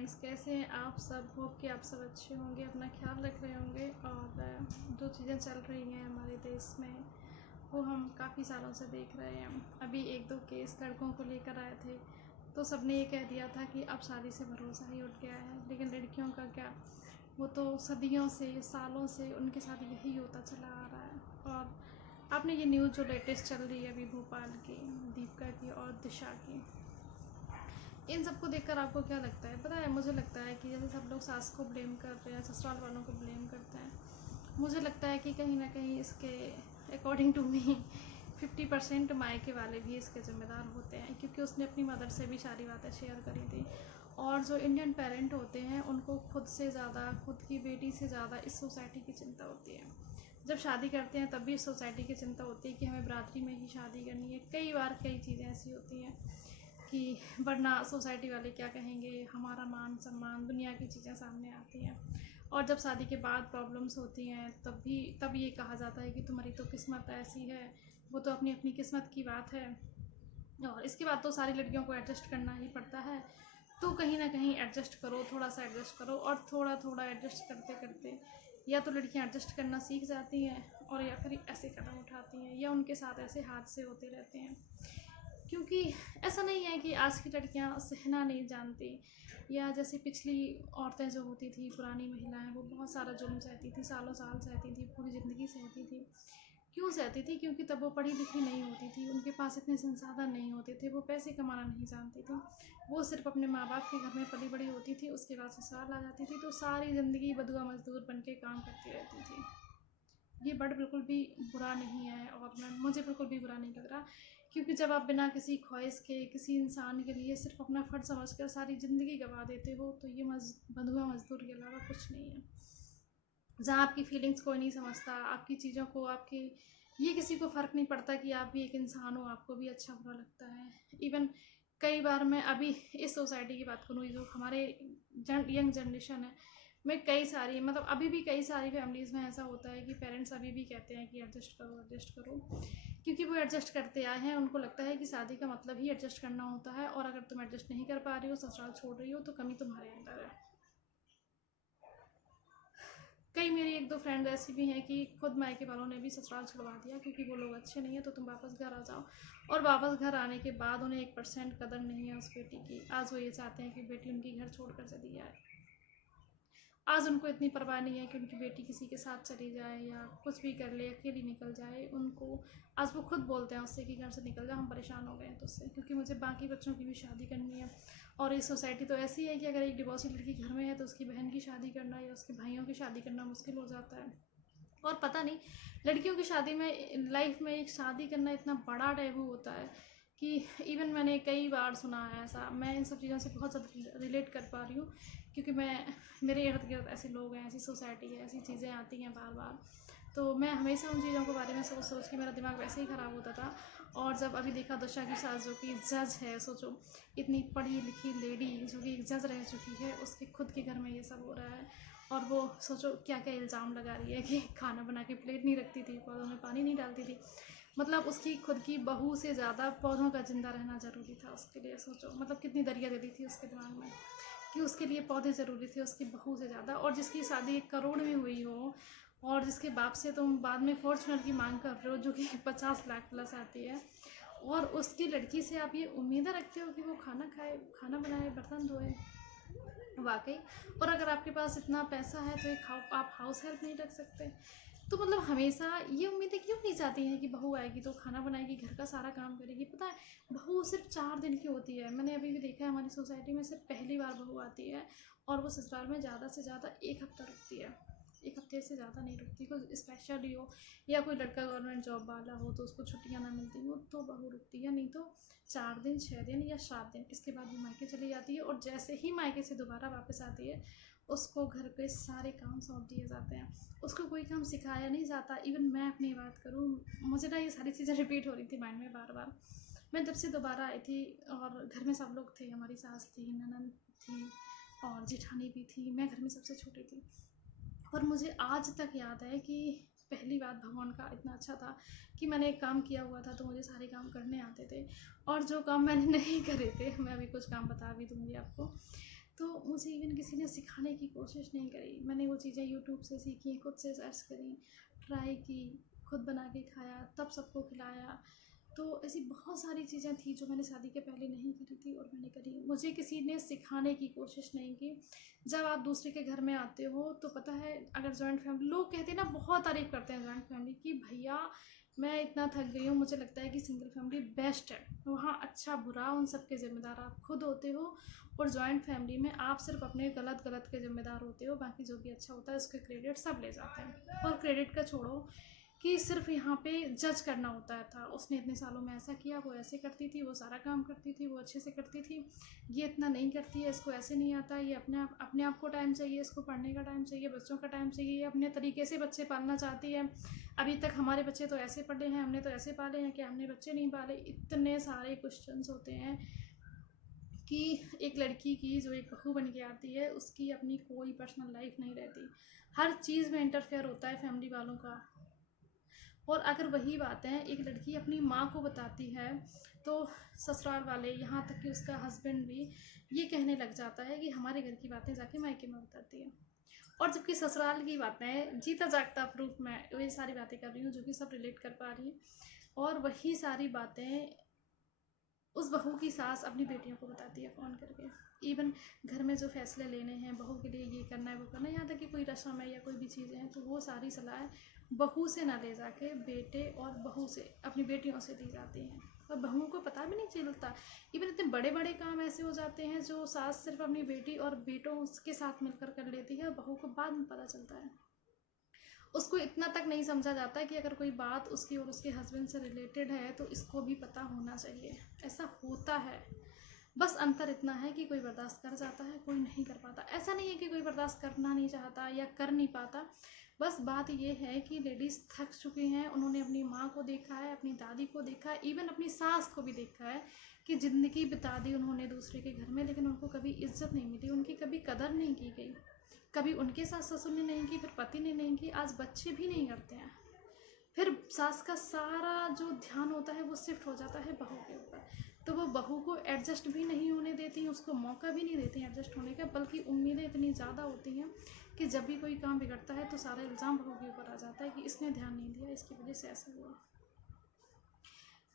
Friends, कैसे हैं आप सब? होप कि आप सब अच्छे होंगे, अपना ख्याल रख रहे होंगे। और जो चीज़ें चल रही हैं हमारे देश में वो हम काफ़ी सालों से देख रहे हैं। अभी एक दो केस लड़कों को लेकर आए थे तो सबने ये कह दिया था कि अब शादी से भरोसा ही उठ गया है, लेकिन लड़कियों का क्या, वो तो सदियों से सालों से उनके साथ यही होता चला आ रहा है। और आपने ये न्यूज़ जो लेटेस्ट चल रही है अभी भोपाल की, दीपिका की और दिशा की, इन सबको देखकर आपको क्या लगता है? पता है, मुझे लगता है कि जैसे सब लोग सास को ब्लेम कर रहे हैं, ससुराल वालों को ब्लेम करते हैं, मुझे लगता है कि कहीं ना कहीं इसके अकॉर्डिंग टू मी 50% मायके वाले भी इसके ज़िम्मेदार होते हैं, क्योंकि उसने अपनी मदर से भी सारी बातें शेयर करी थी। और जो इंडियन पेरेंट होते हैं उनको खुद से ज़्यादा, खुद की बेटी से ज़्यादा इस सोसाइटी की चिंता होती है। जब शादी करते हैं तब भी इस सोसाइटी की चिंता होती है कि हमें बरादरी में ही शादी करनी है। कई बार कई चीज़ें ऐसी होती हैं कि वरना सोसाइटी वाले क्या कहेंगे, हमारा मान सम्मान, दुनिया की चीज़ें सामने आती हैं। और जब शादी के बाद प्रॉब्लम्स होती हैं तब ये कहा जाता है कि तुम्हारी तो किस्मत ऐसी है, वो तो अपनी अपनी किस्मत की बात है। और इसके बाद तो सारी लड़कियों को एडजस्ट करना ही पड़ता है। तो कहीं ना कहीं एडजस्ट करो, थोड़ा सा एडजस्ट करो, और थोड़ा थोड़ा एडजस्ट करते करते या तो लड़कियां एडजस्ट करना सीख जाती हैं, और या फिर ऐसे कदम उठाती हैं, या उनके साथ ऐसे हादसे होते रहते हैं। क्योंकि ऐसा नहीं है कि आज की लड़कियां सहना नहीं जानती, या जैसे पिछली औरतें जो होती थी, पुरानी महिलाएं, वो बहुत सारा जुल्म सहती थी, सालों साल सहती थी, पूरी ज़िंदगी सहती थी। क्यों सहती थी? क्योंकि तब वो पढ़ी लिखी नहीं होती थी, उनके पास इतने संसाधन नहीं होते थे, वो पैसे कमाना नहीं जानती थी। वो सिर्फ अपने माँ बाप के घर में पली बड़ी होती थी, उसके बाद ससुराल आ जाती थी, तो सारी ज़िंदगी बदुआ मजदूर बन के काम करती रहती थी। ये वर्ड बिल्कुल भी बुरा नहीं है, और मुझे बिल्कुल भी बुरा नहीं लग रहा, क्योंकि जब आप बिना किसी ख्वाहिश के किसी इंसान के लिए सिर्फ अपना फ़र्ज समझकर सारी ज़िंदगी गंवा देते हो, तो ये बंधुआ मजदूर के अलावा कुछ नहीं है। जहाँ आपकी फीलिंग्स कोई नहीं समझता, आपकी चीज़ों को, आपकी ये किसी को फ़र्क नहीं पड़ता कि आप भी एक इंसान हो, आपको भी अच्छा बुरा लगता है। इवन कई बार मैं अभी इस सोसाइटी की बात करूँ, जो हमारे यंग जनरेशन है, मैं कई सारी, मतलब अभी भी कई सारी फैमिलीज़ में ऐसा होता है कि पेरेंट्स अभी भी कहते हैं कि एडजस्ट करो एडजस्ट करो, क्योंकि वो एडजस्ट करते आए हैं। उनको लगता है कि शादी का मतलब ही एडजस्ट करना होता है, और अगर तुम एडजस्ट नहीं कर पा रही हो, ससुराल छोड़ रही हो, तो कमी तुम्हारे अंदर है। कई मेरी एक दो फ्रेंड ऐसी भी हैं कि खुद मायके वालों ने भी ससुराल छुड़वा दिया, क्योंकि वो लोग अच्छे नहीं हैं, तो तुम वापस घर आ जाओ। और वापस घर आने के बाद उन्हें 1% कदर नहीं है उस बेटी की। आज वो ये चाहते हैं कि बेटी उनकी घर छोड़ कर चली जाए। आज उनको इतनी परवाह नहीं है कि उनकी बेटी किसी के साथ चली जाए या कुछ भी कर ले, अकेली निकल जाए। उनको आज वो खुद बोलते हैं उससे कि घर से निकल जा, हम परेशान हो गए हैं तुझसे, क्योंकि मुझे बाकी बच्चों की भी शादी करनी है। और ये सोसाइटी तो ऐसी है कि अगर एक डिवोर्सी लड़की घर में है तो उसकी बहन की शादी करना या उसके भाइयों की शादी करना मुश्किल हो जाता है। और पता नहीं, लड़कियों की शादी में, लाइफ में एक शादी करना इतना बड़ा टैबू होता है कि इवन मैंने कई बार सुना है ऐसा। मैं इन सब चीज़ों से बहुत ज़्यादा रिलेट कर पा रही हूँ, क्योंकि मेरे इर्द गिर्द ऐसे लोग हैं, ऐसी सोसाइटी है, ऐसी चीज़ें आती हैं बार बार। तो मैं हमेशा उन चीज़ों के बारे में सोच सोच के मेरा दिमाग वैसे ही ख़राब होता था। और जब अभी देखा दिशा की सास, जो कि जज है, सोचो, इतनी पढ़ी लिखी लेडी जो कि एक जज रह चुकी है, उसके खुद के घर में ये सब हो रहा है। और वो सोचो क्या क्या इल्ज़ाम लगा रही है कि खाना बना के प्लेट नहीं रखती थी, पौधों में पानी नहीं डालती थी। मतलब उसकी खुद की बहू से ज़्यादा पौधों का ज़िंदा रहना ज़रूरी था उसके लिए। सोचो मतलब कितनी दरिया दे दी थी उसके दिमाग में कि उसके लिए पौधे ज़रूरी थे उसकी बहू से ज़्यादा। और जिसकी शादी 1 करोड़ में हुई हो, और जिसके बाप से तुम बाद में फॉर्चुनर की मांग कर रहे हो, जो कि 50 लाख प्लस आती है, और उसकी लड़की से आप ये उम्मीदें रखते हो कि वो खाना खाए, खाना बनाए, बर्तन धोए। वाकई। और अगर आपके पास इतना पैसा है तो आप हाउस हेल्प नहीं रख सकते? तो मतलब हमेशा ये उम्मीदें क्यों नहीं चाहती हैं कि बहू आएगी तो खाना बनाएगी, घर का सारा काम करेगी? पता है, बहू सिर्फ 4 दिन की होती है। मैंने अभी भी देखा है हमारी सोसाइटी में सिर्फ पहली बार बहू आती है, और वो ससुराल में ज़्यादा से ज़्यादा 1 हफ्ता रुकती है। 1 हफ्ते से ज़्यादा नहीं रुकती। कोई स्पेशली हो या कोई लड़का गवर्नमेंट जॉब वाला हो तो उसको छुट्टियाँ ना मिलती हो तो बहू रुकती है, नहीं तो 4 दिन, 6 दिन या 7 दिन, इसके बाद वो मायके चली जाती है। और जैसे ही मायके से दोबारा वापस आती है, उसको घर पे सारे काम सौंप दिए जाते हैं, उसको कोई काम सिखाया नहीं जाता। इवन मैं अपनी बात करूँ, मुझे ना ये सारी चीज़ें रिपीट हो रही थी माइंड में बार बार। मैं जब से दोबारा आई थी, और घर में सब लोग थे, हमारी सास थी, ननद थी, और जेठानी भी थी, मैं घर में सबसे छोटी थी। और मुझे आज तक याद है कि पहली बात भगवान का इतना अच्छा था कि मैंने एक काम किया हुआ था तो मुझे सारे काम करने आते थे, और जो काम मैंने नहीं करे थे, मैं अभी कुछ काम बता भी दूँगी आपको। तो मुझे इवन किसी ने सिखाने की कोशिश नहीं करी। मैंने वो चीज़ें यूट्यूब से सीखी, खुद से सर्च करी, ट्राई की, खुद बना के खाया, तब सबको खिलाया। तो ऐसी बहुत सारी चीज़ें थी जो मैंने शादी के पहले नहीं करी थी और मैंने करी। मुझे किसी ने सिखाने की कोशिश नहीं की। जब आप दूसरे के घर में आते हो तो पता है, अगर जॉइंट फैमिली, लोग कहते हैं ना, बहुत तारीफ़ करते हैं जॉइंट फैमिली की, भैया मैं इतना थक गई हूँ, मुझे लगता है कि सिंगल फैमिली बेस्ट है। वहाँ अच्छा बुरा उन सब के ज़िम्मेदार आप खुद होते हो, और जॉइंट फैमिली में आप सिर्फ अपने गलत के ज़िम्मेदार होते हो, बाकी जो भी अच्छा होता है उसके क्रेडिट सब ले जाते हैं। और क्रेडिट का छोड़ो कि सिर्फ यहाँ पे जज करना होता था, उसने इतने सालों में ऐसा किया, वो ऐसे करती थी, वो सारा काम करती थी, वो अच्छे से करती थी, ये इतना नहीं करती है, इसको ऐसे नहीं आता, ये अपने आप को टाइम चाहिए, इसको पढ़ने का टाइम चाहिए, बच्चों का टाइम चाहिए, ये अपने तरीके से बच्चे पालना चाहती है, अभी तक हमारे बच्चे तो ऐसे पढ़े हैं, हमने तो ऐसे पाले हैं, कि हमने बच्चे नहीं पाले। इतने सारे क्वेश्चंस होते हैं कि एक लड़की की जो एक बहू बन के आती है, उसकी अपनी कोई पर्सनल लाइफ नहीं रहती, हर चीज़ में इंटरफेयर होता है फैमिली वालों का। और अगर वही बातें एक लड़की अपनी माँ को बताती है तो ससुराल वाले, यहाँ तक कि उसका हस्बैंड भी ये कहने लग जाता है कि हमारे घर की बातें जाके मायके में बताती है। और जबकि ससुराल की बातें, जीता जागता प्रूफ, मैं वही सारी बातें कर रही हूँ जो कि सब रिलेट कर पा रही हैं, और वही सारी बातें उस बहू की सास अपनी बेटियों को बताती है फ़ोन करके। इवन घर में जो फैसले लेने हैं, बहू के लिए ये करना है, वो करना है, यहाँ तक कि कोई रस्म है या कोई भी चीज़ें हैं, तो वो सारी सलाह बहू से ना ले जाके बेटे और बहू से, अपनी बेटियों से दी जाती हैं। और बहुओं को पता भी नहीं चलता। इवन इतने बड़े बड़े काम ऐसे हो जाते हैं जो सास सिर्फ अपनी बेटी और बेटों के साथ मिलकर कर लेती है, बहू को बाद में पता चलता है। उसको इतना तक नहीं समझा जाता कि अगर कोई बात उसकी और उसके हस्बैंड से रिलेटेड है तो इसको भी पता होना चाहिए। ऐसा होता है, बस अंतर इतना है कि कोई बर्दाश्त कर जाता है, कोई नहीं कर पाता। ऐसा नहीं है कि कोई बर्दाश्त करना नहीं चाहता या कर नहीं पाता, बस बात ये है कि लेडीज़ थक चुकी हैं। उन्होंने अपनी माँ को देखा है, अपनी दादी को देखा है, इवन अपनी सास को भी देखा है कि ज़िंदगी बिता दी उन्होंने दूसरे के घर में, लेकिन उनको कभी इज्जत नहीं मिली, उनकी कभी कदर नहीं की गई। कभी उनके सास ससुर ने नहीं की, फिर पति ने नहीं की, आज बच्चे भी नहीं करते हैं। फिर सास का सारा जो ध्यान होता है वो शिफ्ट हो जाता है बहू के ऊपर, तो वो बहू को एडजस्ट भी नहीं होने देती, उसको मौका भी नहीं देती एडजस्ट होने का, बल्कि उम्मीदें इतनी ज़्यादा होती हैं कि जब भी कोई काम बिगड़ता है तो सारा इल्ज़ाम बहू के ऊपर आ जाता है कि इसने ध्यान नहीं दिया, इसकी वजह से ऐसा हुआ।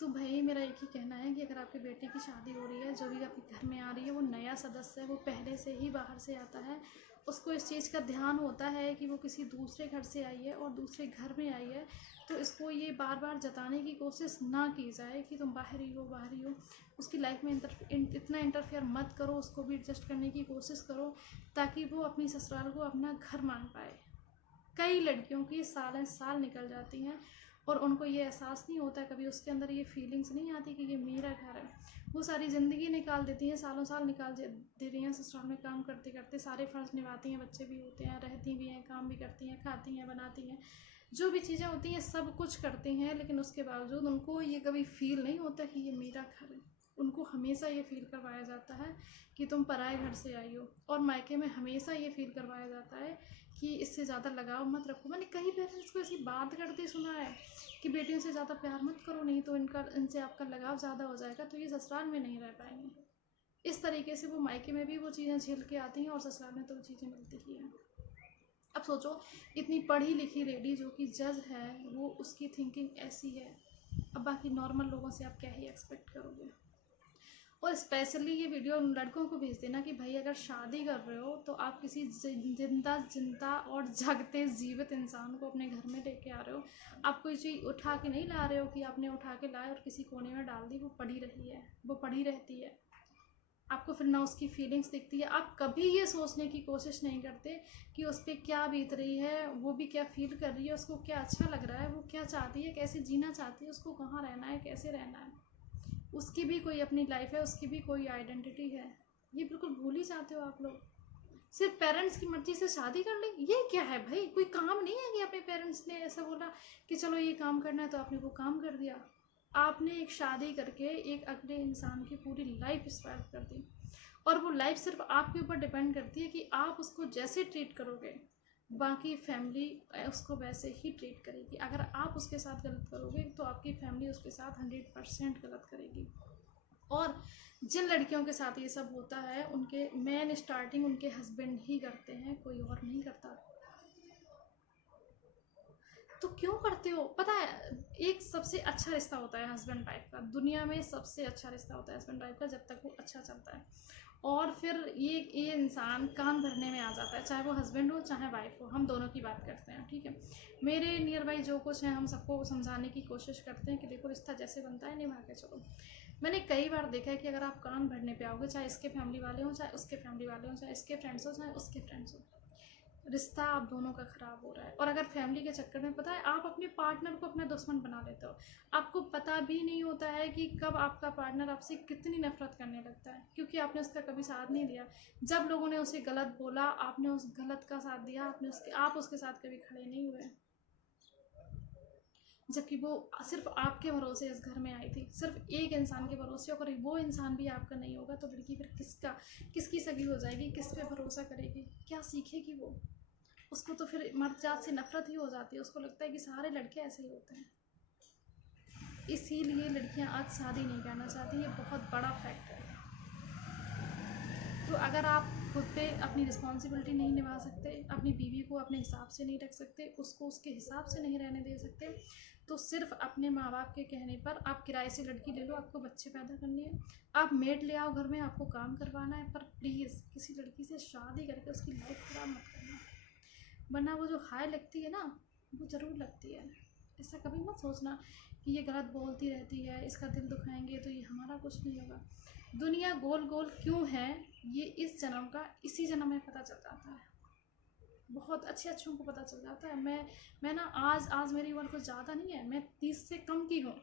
तो भाई मेरा एक ही कहना है कि अगर आपके बेटे की शादी हो रही है, जो भी आपके घर में आ रही है, वो नया सदस्य है, वो पहले से ही बाहर से आता है, उसको इस चीज़ का ध्यान होता है कि वो किसी दूसरे घर से आई है और दूसरे घर में आई है, तो इसको ये बार बार जताने की कोशिश ना की जाए कि तुम बाहर ही हो, बाहर ही हो। उसकी लाइफ में इतना इंटरफेयर मत करो, उसको भी एडजस्ट करने की कोशिश करो, ताकि वो अपनी ससुराल को अपना घर मान पाए। कई लड़कियों की सालें साल निकल जाती हैं और उनको ये एहसास नहीं होता, कभी उसके अंदर ये फीलिंग्स नहीं आती कि ये मेरा घर है। वो सारी ज़िंदगी निकाल देती हैं, सालों साल निकाल देती हैं ससुराल में काम करते करते, सारे फ़र्ज निभाती हैं, बच्चे भी होते हैं, रहती भी हैं, काम भी करती हैं, खाती हैं, बनाती हैं, जो भी चीज़ें होती हैं सब कुछ करती हैं, लेकिन उसके बावजूद उनको ये कभी फ़ील नहीं होता कि ये मेरा घर है। उनको हमेशा ये फ़ील करवाया जाता है कि तुम पराए घर से आई हो, और मायके में हमेशा ये फ़ील करवाया जाता है कि इससे ज़्यादा लगाव मत रखो। मैंने कई पेरेंट्स को ऐसी बात करते सुना है कि बेटियों से ज़्यादा प्यार मत करो, नहीं तो इनसे आपका लगाव ज़्यादा हो जाएगा, तो ये ससुराल में नहीं रह पाएंगे। इस तरीके से वो मायके में भी वो चीज़ें झेल के आती हैं और ससुराल में तो वो चीज़ें मिलती ही हैं। अब सोचो, इतनी पढ़ी लिखी लेडी जो कि जज है, वो उसकी थिंकिंग ऐसी है, अब बाकी नॉर्मल लोगों से आप क्या ही एक्सपेक्ट करोगे। और स्पेशली ये वीडियो उन लड़कों को भेज देना कि भाई अगर शादी कर रहे हो तो आप किसी जिंदा और जागते जीवित इंसान को अपने घर में लेके आ रहे हो। आप कोई चीज़ उठा के नहीं ला रहे हो कि आपने उठा के लाए और किसी कोने में डाल दी, वो पड़ी रही है, वो पड़ी रहती है। आपको फिर ना उसकी फीलिंग्स दिखती है, आप कभी ये सोचने की कोशिश नहीं करते कि उस पर क्या बीत रही है, वो भी क्या फील कर रही है, उसको क्या अच्छा लग रहा है, वो क्या चाहती है, कैसे जीना चाहती है, उसको कहाँ रहना है, कैसे रहना है। उसकी भी कोई अपनी लाइफ है, उसकी भी कोई आइडेंटिटी है, ये बिल्कुल भूल ही जाते हो आप लोग। सिर्फ पेरेंट्स की मर्जी से शादी कर ली, ये क्या है भाई? कोई काम नहीं है कि अपने पेरेंट्स ने ऐसा बोला कि चलो ये काम करना है तो आपने वो काम कर दिया। आपने एक शादी करके एक अगले इंसान की पूरी लाइफ स्पॉइल कर दी, और वो लाइफ सिर्फ आपके ऊपर डिपेंड करती है कि आप उसको जैसे ट्रीट करोगे, बाकी फैमिली उसको वैसे ही ट्रीट करेगी। अगर आप उसके साथ गलत करोगे तो आपकी फैमिली उसके साथ 100% गलत करेगी। और जिन लड़कियों के साथ ये सब होता है उनके मेन स्टार्टिंग उनके हस्बैंड ही करते हैं, कोई और नहीं करता। तो क्यों करते हो? पता है, एक सबसे अच्छा रिश्ता होता है हस्बैंड वाइफ का, दुनिया में सबसे अच्छा रिश्ता होता है हस्बैंड वाइफ का, जब तक वो अच्छा चलता है। और फिर ये इंसान कान भरने में आ जाता है, चाहे वो हस्बैंड हो चाहे वाइफ हो, हम दोनों की बात करते हैं, ठीक है। मेरे नियर बाई जो कुछ है हम सबको समझाने की कोशिश करते हैं कि देखो रिश्ता जैसे बनता है निभा के चलो। मैंने कई बार देखा है कि अगर आप कान भरने पे आओगे, चाहे इसके फैमिली वाले हों चाहे उसके फैमिली वाले हों, चाहे इसके फ्रेंड्स हो चाहे उसके फ्रेंड्स हो, रिश्ता आप दोनों का ख़राब हो रहा है। और अगर फैमिली के चक्कर में, पता है, आप अपने पार्टनर को अपना दुश्मन बना लेते हो। आपको पता भी नहीं होता है कि कब आपका पार्टनर आपसे कितनी नफरत करने लगता है, क्योंकि आपने उसका कभी साथ नहीं दिया। जब लोगों ने उसे गलत बोला, आपने उस गलत का साथ दिया, आप उसके साथ कभी खड़े नहीं हुए। जबकि वो सिर्फ आपके भरोसे इस घर में आई थी, सिर्फ एक इंसान के भरोसे। अगर वो इंसान भी आपका नहीं होगा तो लड़की फिर किसकी सगी हो जाएगी, किस पे भरोसा करेगी, क्या सीखेगी वो? उसको तो फिर मर्द जात से नफरत ही हो जाती है, उसको लगता है कि सारे लड़के ऐसे ही होते हैं। इसीलिए लड़कियां आज शादी नहीं करना चाहती, ये बहुत बड़ा फैक्ट है। तो अगर आप खुद पे अपनी रिस्पॉन्सिबिलिटी नहीं निभा सकते, अपनी बीवी को अपने हिसाब से नहीं रख सकते, उसको उसके हिसाब से नहीं रहने दे सकते, तो सिर्फ अपने माँ बाप के कहने पर आप किराए से लड़की ले लो, आपको बच्चे पैदा करने हैं, आप मेड ले आओ घर में, आपको काम करवाना है, पर प्लीज़ किसी लड़की से शादी करके उसकी लाइफ ख़राब मत करना, वरना वो जो हाय लगती है ना, वो ज़रूर लगती है। ऐसा कभी मत सोचना कि ये गलत बोलती रहती है, इसका दिल दुखाएंगे तो ये हमारा कुछ नहीं होगा। दुनिया गोल गोल क्यों है, ये इस जन्म का इसी जन्म में पता चल जाता है। बहुत अच्छों को पता चल जाता है। मैं ना आज मेरी उम्र कुछ ज़्यादा नहीं है, मैं 30 से कम की हूँ,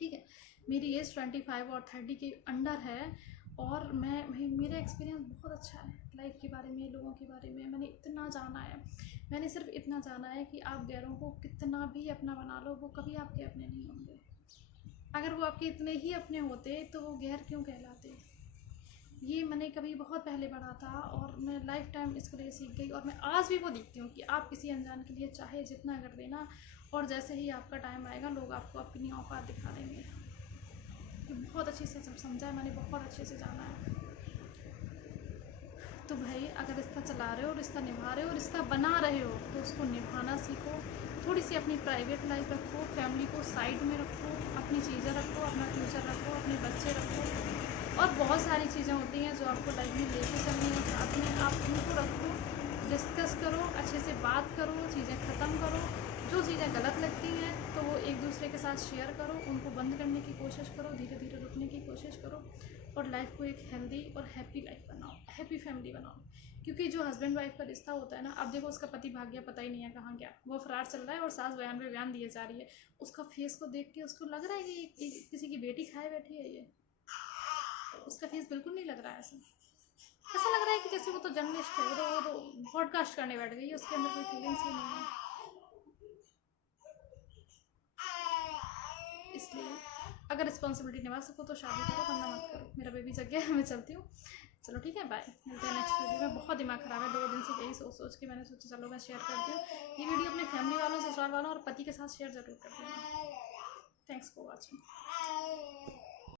ठीक है। मेरी एज 25 और 30 के अंडर है। और मेरा एक्सपीरियंस बहुत अच्छा है लाइफ के बारे में, लोगों के बारे में। मैंने इतना जाना है, मैंने सिर्फ इतना जाना है कि आप गैरों को कितना भी अपना बना लो, वो कभी आपके अपने नहीं होंगे। अगर वो आपके इतने ही अपने होते तो वो गैर क्यों कहलाते? ये मैंने कभी बहुत पहले पढ़ा था और मैं लाइफ टाइम इसके लिए सीख गई। और मैं आज भी वो देखती हूँ कि आप किसी अनजान के लिए चाहे जितना कर देना, और जैसे ही आपका टाइम आएगा लोग आपको अपनी औकात दिखा देंगे। ये बहुत अच्छे से सब समझा है मैंने, बहुत अच्छे से जाना है। तो भाई अगर रिश्ता चला रहे हो, रिश्ता निभा रहे हो, रिश्ता बना रहे हो, तो उसको निभाना सीखो। थोड़ी सी अपनी प्राइवेट लाइफ रखो, फैमिली को साइड में रखो, अपनी चीज़ें रखो, अपना फ्यूचर रखो, अपने बच्चे रखो, और बहुत सारी चीज़ें होती हैं जो आपको लाइफ में लेके चलनी है, साथ में आप उनको रखो, डिस्कस करो, अच्छे से बात करो, चीज़ें ख़त्म करो। जो चीज़ें गलत लगती हैं तो वो एक दूसरे के साथ शेयर करो, उनको बंद करने की कोशिश करो, धीरे धीरे रुकने की कोशिश करो, और लाइफ को एक हेल्दी और हैप्पी लाइफ बनाओ, हैप्पी फैमिली बनाओ। क्योंकि जो हस्बैंड वाइफ का रिश्ता होता है ना, अब देखो उसका पति भाग गया, पता ही नहीं है कहाँ गया, वो फरार चल रहा है और सास बयान पे बयान दिए जा रही है। उसका फेस को देख के उसको लग रहा है कि किसी की बेटी खाए बैठी है ये। उसका फेस बिल्कुल नहीं लग रहा है ऐसा लग रहा है कि जैसे वो तो जर्नलिस्ट है, वो तो पॉडकास्ट करने बैठ गई है, उसके अंदर कोई फीलिंग्स ही नहीं है। इसलिए अगर रिस्पॉन्सिबिलिटी निभा सको तो शादी करो, वरना मत करो। मेरा बेबी जग गया है, मैं चलती हूँ। चलो ठीक है, बाय, मिलते हैं नेक्स्ट वीडियो में। बहुत दिमाग खराब है 2 दिन से, यही सोच के मैंने सोचा चलो मैं शेयर करती हूँ। ये वीडियो अपने फैमिली वालों, ससुराल वालों और पति के साथ शेयर ज़रूर कर देना। Thanks for watching.